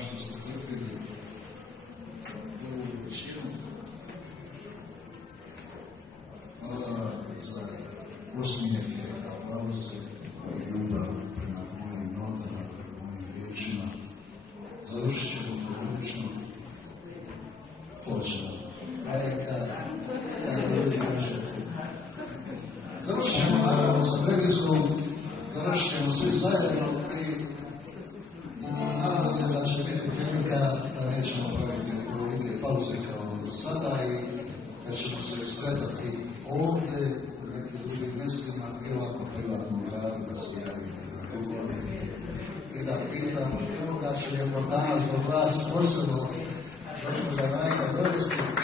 što ste trpili ovu većinu. Hvala za osmijehe, aplauze i ljubav prema mojim notama, prema mojim riječima. Završit ćemo poručno pločama. Kako ljudi kažete. Završit ćemo naravno sa Trebinjskom, završit ćemo svi zajedno i nadam se da će biti prilika da nećemo praviti velike pauze kao do sada i da ćemo se sretati ovdje u nekim drugim mjestima ili ako privatno gradu da se javimo na drugom i da pitam i ovoga će lijepo danas zbog vas posebno gospođa Ranka Trebinjska.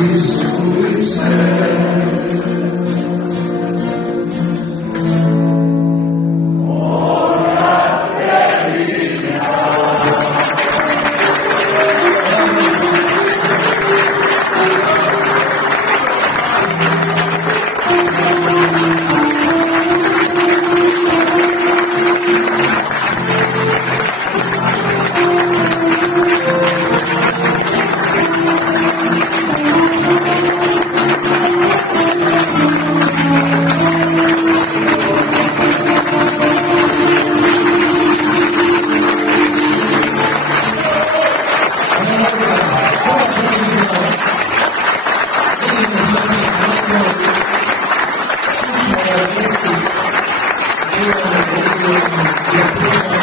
iz ulice. Thank you.